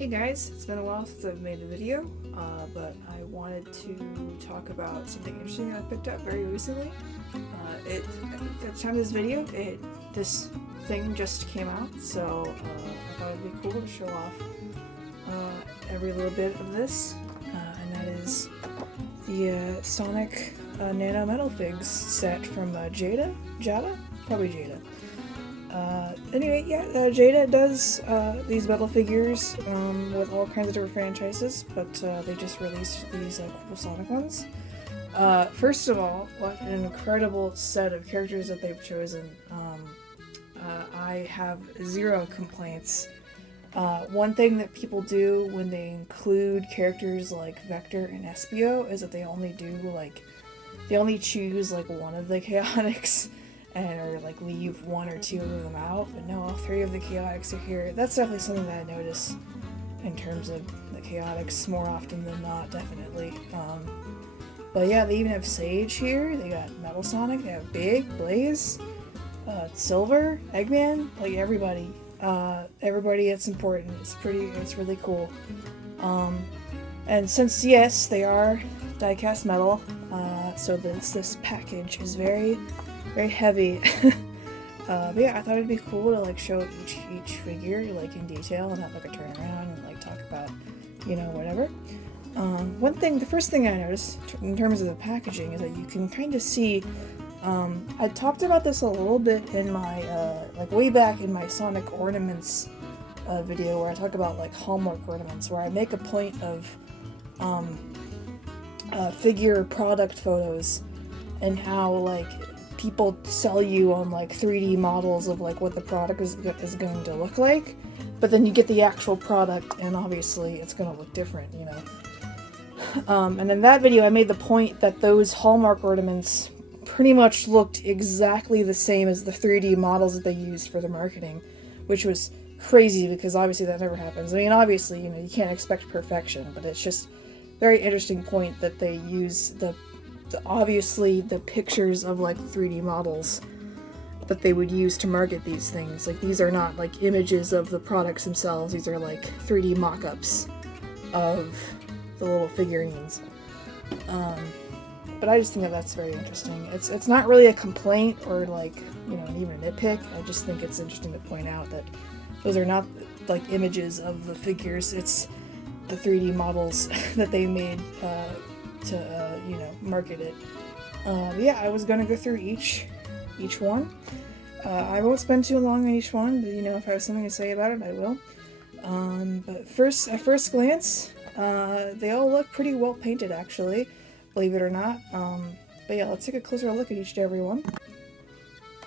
Hey guys, it's been a while since I've made a video, but I wanted to talk about something interesting that I picked up very recently. At the time of this video, this thing just came out, so I thought it'd be cool to show off every little bit of this, and that is the Sonic Nano Metal Figs set from JADA? Probably JADA. Anyway, yeah, JADA does these metal figures with all kinds of different franchises, but they just released these cool Sonic ones. First of all, what an incredible set of characters that they've chosen. I have zero complaints. One thing that people do when they include characters like Vector and Espio is that they only choose one of the Chaotix or leave one or two of them out, but no, all three of the Chaotix are here. That's definitely something that I notice in terms of the Chaotix more often than not, definitely. But yeah, they even have Sage here, they got Metal Sonic, they have Big, Blaze, Silver, Eggman, everybody. Everybody that's important. It's really cool. And since, yes, they are die-cast metal, so this package is very heavy. But yeah, I thought it'd be cool to show each figure in detail and have a turnaround and talk about whatever. The first thing I noticed in terms of the packaging is that you can kind of see. I talked about this a little bit in my way back in my Sonic ornaments video where I talk about Hallmark ornaments, where I make a point of figure product photos and how people sell you on 3D models of what the product is going to look like, but then you get the actual product and obviously it's going to look different, and in that video I made the point that those Hallmark ornaments pretty much looked exactly the same as the 3D models that they used for the marketing, which was crazy because obviously that never happens. I mean, obviously, you can't expect perfection, but it's just a very interesting point that they use obviously the pictures of 3D models that they would use to market these things. These are not images of the products themselves. These are 3D mock-ups of the little figurines. But I just think that that's very interesting. It's not really a complaint or even a nitpick. I just think it's interesting to point out that those are not images of the figures. It's the 3D models that they made to market it. Yeah, I was gonna go through each one. I won't spend too long on each one, but if I have something to say about it, I will. But at first glance, they all look pretty well painted, actually, believe it or not. But yeah, let's take a closer look at each and every one.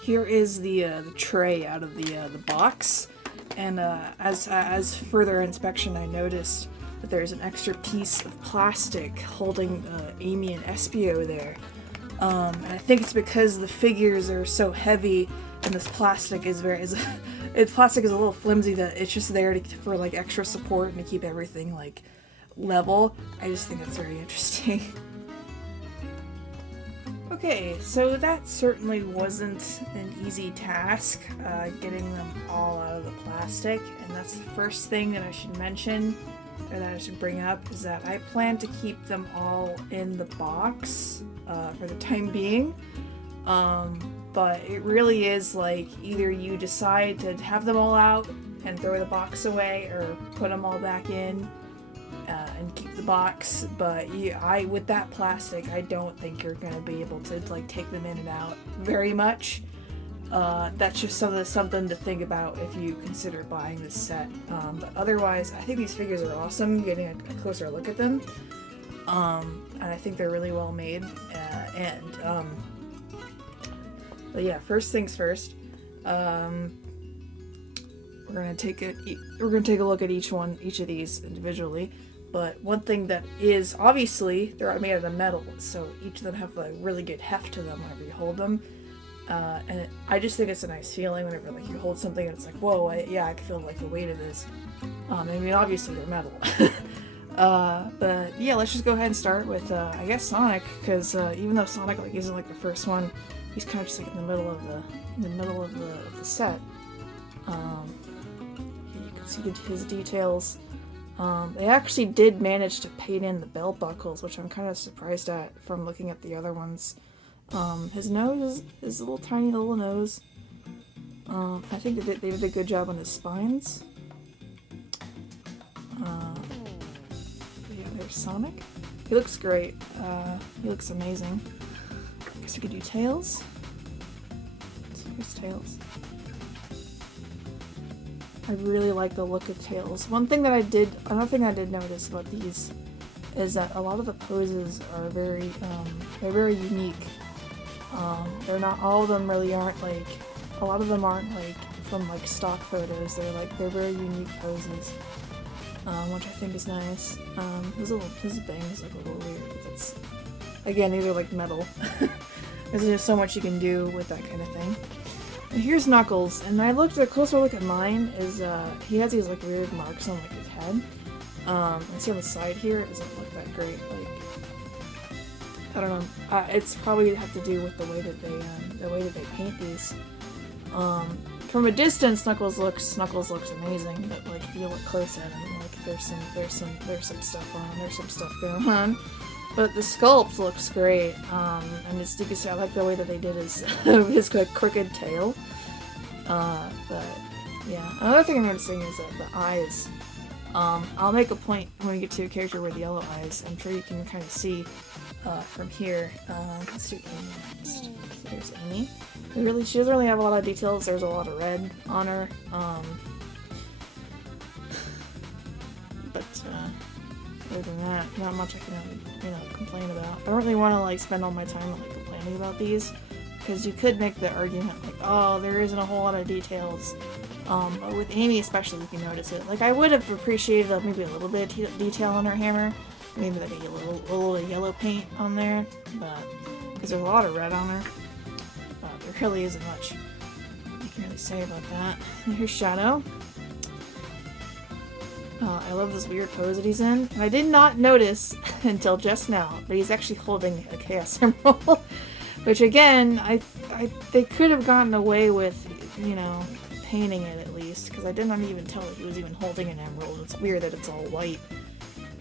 Here is the tray out of the box, and as further inspection, I noticed that there's an extra piece of plastic holding Amy and Espio there. And I think it's because the figures are so heavy and this plastic is plastic is a little flimsy that it's just there for extra support and to keep everything level. I just think that's very interesting. Okay, so that certainly wasn't an easy task, getting them all out of the plastic, and that's the first thing that I should mention, or that I should bring up, is that I plan to keep them all in the box for the time being, but it really is either you decide to have them all out and throw the box away, or put them all back in and keep the box. But with that plastic, I don't think you're going to be able to take them in and out very much. That's just something to think about if you consider buying this set. But otherwise, I think these figures are awesome, getting a closer look at them. And I think they're really well made. But yeah, first things first. We're gonna take a look at each of these individually. But one thing that is, obviously, they're made out of metal, so each of them have a really good heft to them whenever you hold them. And I just think it's a nice feeling whenever you hold something and it's whoa, I can feel the weight of this. I mean, obviously they're metal. But yeah, let's just go ahead and start with I guess Sonic, because even though Sonic isn't the first one, he's kind of just in the middle of the set. You can see his details They actually did manage to paint in the belt buckles, which I'm kind of surprised at from looking at the other ones. His nose is a little tiny little nose. I think they did a good job on his spines. Yeah, there's Sonic. He looks great. He looks amazing. I guess we could do Tails. So here's Tails. I really like the look of Tails. Another thing I did notice about these is that a lot of the poses are they're very unique. They're not, all of them really aren't like, a lot of them aren't like from like stock photos. They're very unique poses, which I think is nice. His bangs look a little weird, but that's, again, these are like metal. There's just so much you can do with that kind of thing. And here's Knuckles, and I looked at a closer look at mine. He has these like weird marks on like his head. I see on the side here, it doesn't look that great. Like, I don't know. It's probably have to do with the way that they paint these. From a distance, Knuckles looks amazing, but like if you look close at him, like there's some stuff on. There's some stuff going on. But the sculpt looks great, and you can see I like the way that they did his crooked tail. But yeah, another thing I'm noticing is that the eyes. I'll make a point when we get to a character with yellow eyes. I'm sure you can kind of see from here. Let's do Amy next. So here's Amy. She doesn't really have a lot of details. There's a lot of red on her. But other than that, not much I can complain about. I don't really want to like spend all my time like complaining about these, because you could make the argument like, oh, there isn't a whole lot of details. But with Amy especially, you can notice it. Like, I would have appreciated maybe a little bit of detail on her hammer, maybe like a little yellow paint on there, but because there's a lot of red on her. But there really isn't much you can really say about that. And here's Shadow. I love this weird pose that he's in. And I did not notice until just now that he's actually holding a Chaos Emerald. Which again, they could have gotten away with, painting it at least, because I did not even tell that he was even holding an emerald. It's weird that it's all white.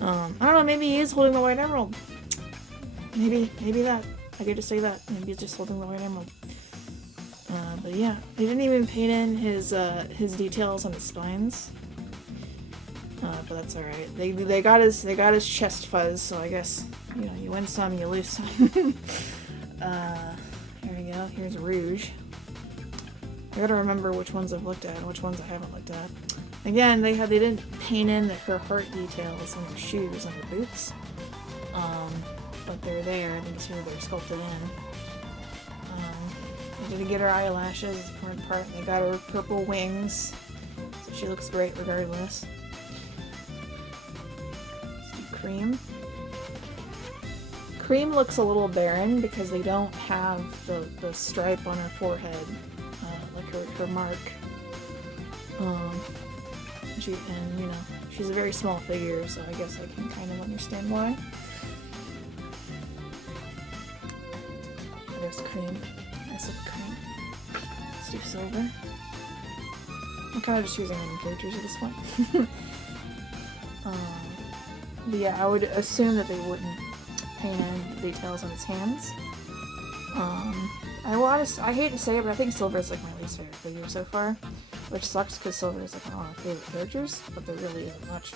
I don't know, maybe he is holding the white emerald. Maybe that. I could just say that. Maybe he's just holding the white emerald. But yeah, they didn't even paint in his details on his spines. But that's alright. They got his chest fuzz, so I guess, you win some, you lose some. Here we go. Here's Rouge. I gotta remember which ones I've looked at and which ones I haven't looked at. Again, they didn't paint in her heart details on her shoes and her boots. But they're there. You can see they're sculpted in. They didn't get her eyelashes, it's important part. They got her purple wings, so she looks great regardless. Cream. Cream looks a little barren because they don't have the stripe on her forehead, like her mark. She's a very small figure, so I guess I can kind of understand why. There's Cream. Nice little Cream. Let's do Silver. I'm kind of just using random characters at this point. But yeah, I would assume that they wouldn't paint in details on his hands. I hate to say it, but I think Silver is like my least favorite figure so far, which sucks because Silver is like one of my favorite characters, but there really isn't much.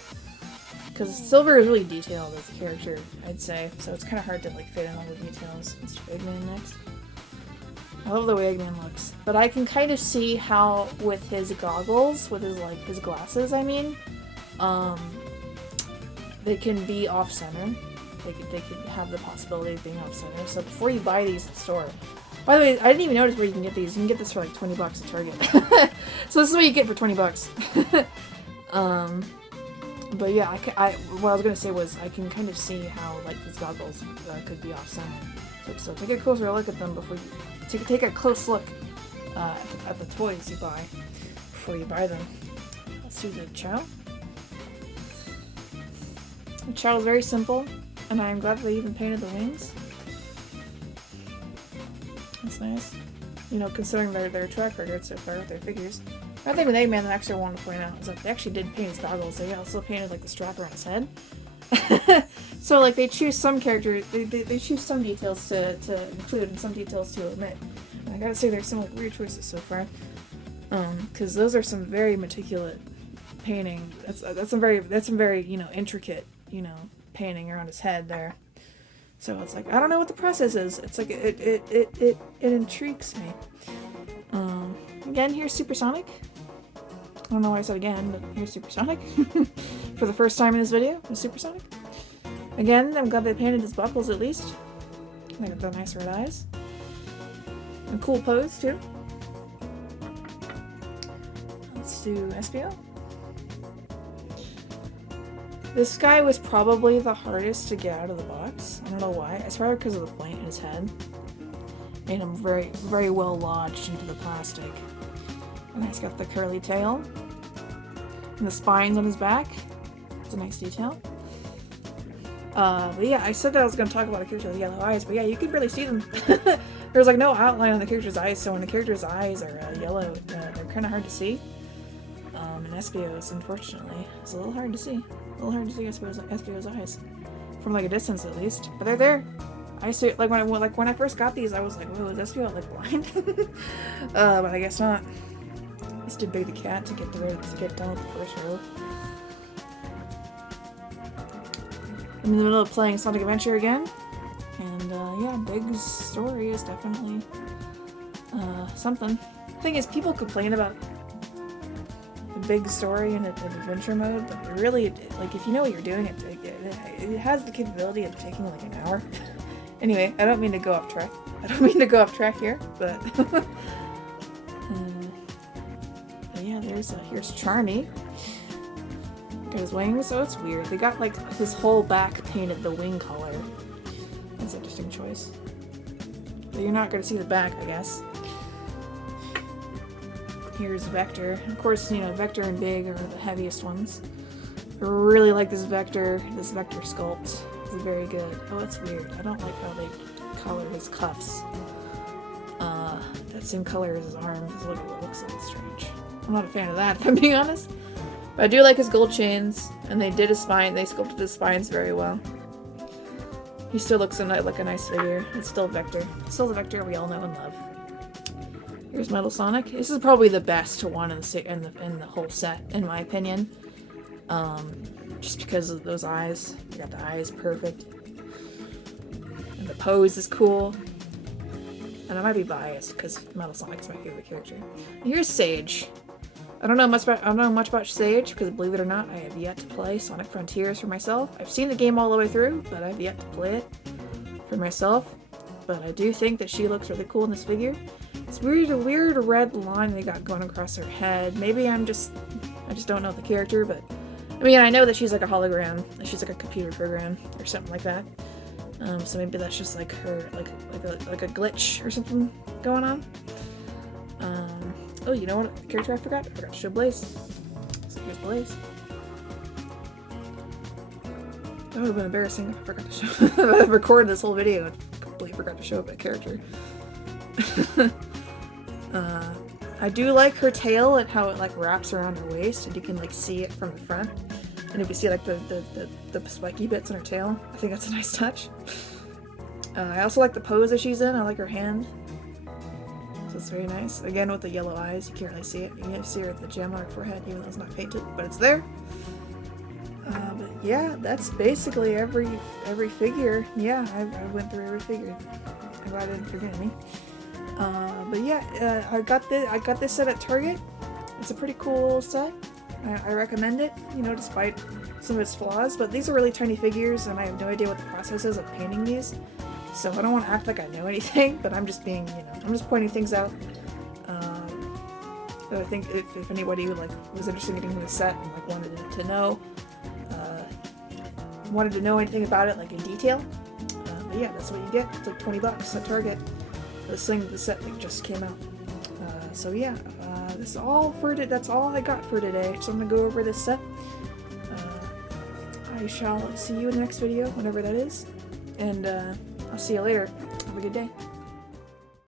Because Silver is really detailed as a character, I'd say, so it's kind of hard to like fit in all the details. Let's do Eggman next. I love the way Eggman looks, but I can kind of see how with his goggles, with his glasses, I mean, they can be off-center. They could have the possibility of being off-center. So before you buy these at the store, by the way, I didn't even notice where you can get these. You can get this for like $20 at Target. So this is what you get for $20. But yeah, what I was gonna say was I can kind of see how like these goggles could be off-center. So take a closer look at them before you take a close look at the toys you buy before you buy them. Let's do the Chow. The Chow is very simple, and I'm glad that they even painted the wings. That's nice. Considering their track record so far with their figures. I think with Eggman, I actually wanted to point out is that they actually did paint his goggles. They also painted like the strap around his head. So like they choose some characters, they choose some details to include and some details to omit. And I gotta say there's some like weird choices so far. Because those are some very meticulous painting. That's some very you know, intricate, you know, painting around his head there. So it's like I don't know what the process is. It's like it intrigues me. Again, here's Supersonic. I don't know why I said again, but here's Supersonic. For the first time in this video, with Supersonic. Again, I'm glad they painted his buckles at least. They got the nice red eyes. And cool pose too. Let's do SBO. This guy was probably the hardest to get out of the box. I don't know why. It's probably because of the point in his head. Made him very, very well lodged into the plastic. And he's got the curly tail. And the spines on his back. It's a nice detail. But yeah, I said that I was going to talk about a character with yellow eyes, but yeah, you could really see them. There's like no outline on the character's eyes, so when the character's eyes are yellow, they're kind of hard to see. And SBO's, unfortunately, it's a little hard to see. A little hard to see SBO's eyes. From like a distance at least. But they're there. I see like when I first got these, I was like, whoa, is SBO like blind? But I guess not. Let's do Big the Cat to get done with the first row. I'm in the middle of playing Sonic Adventure again, and yeah, Big's story is definitely something. The thing is, people complain about the Big story in adventure mode, but it really, like, if you know what you're doing, it has the capability of taking like an hour. Anyway, I don't mean to go off track. Here, but yeah, here's Charmy. Got his wings, so it's weird. They got like his whole back painted the wing color. That's an interesting choice. But you're not going to see the back, I guess. Here's Vector. Of course, you know, Vector and Big are the heaviest ones. I really like this Vector sculpt. It's very good. Oh, it's weird. I don't like how they color his cuffs. That same color as his arms. It looks a little strange. I'm not a fan of that, if I'm being honest. But I do like his gold chains, and they did his spine. They sculpted his spines very well. He still looks like a nice figure. It's still Vector. Still the Vector we all know and love. Here's Metal Sonic. This is probably the best one in the whole set, in my opinion. Just because of those eyes. You got the eyes perfect. And the pose is cool. And I might be biased because Metal Sonic is my favorite character. And here's Sage. I don't know much about Sage because, believe it or not, I have yet to play Sonic Frontiers for myself. I've seen the game all the way through, but I've yet to play it for myself. But I do think that she looks really cool in this figure. It's a weird red line they got going across her head. Maybe I just don't know the character, but I mean, I know that she's like a hologram, she's like a computer program or something like that. So maybe that's just like her, like a glitch or something going on. Oh, you know what character I forgot? I forgot to show Blaze. So here's Blaze. That would have been embarrassing if I forgot to show. I recorded this whole video and completely forgot to show that character. I do like her tail and how it like wraps around her waist, and you can like see it from the front, and you can see like the spiky bits in her tail. I think that's a nice touch. I also like the pose that she's in. I like her hand. So it's very nice. Again, with the yellow eyes, you can't really see it. You can see her at the gem on her forehead, even though it's not painted, but it's there. But yeah, that's basically every figure. Yeah, I went through every figure. I'm glad I didn't forget any. But yeah, I got this set at Target. It's a pretty cool set. I recommend it, you know, despite some of its flaws. But these are really tiny figures, and I have no idea what the process is of painting these. So I don't want to act like I know anything, but I'm just being, you know, I'm just pointing things out. But I think if anybody was interested in getting the set and like wanted to know anything about it like in detail, but yeah, that's what you get. It's like $20 at Target. The set that just came out. So yeah, that's all I got for today. So I'm gonna go over this set. I shall see you in the next video, whenever that is, and I'll see you later. Have a good day.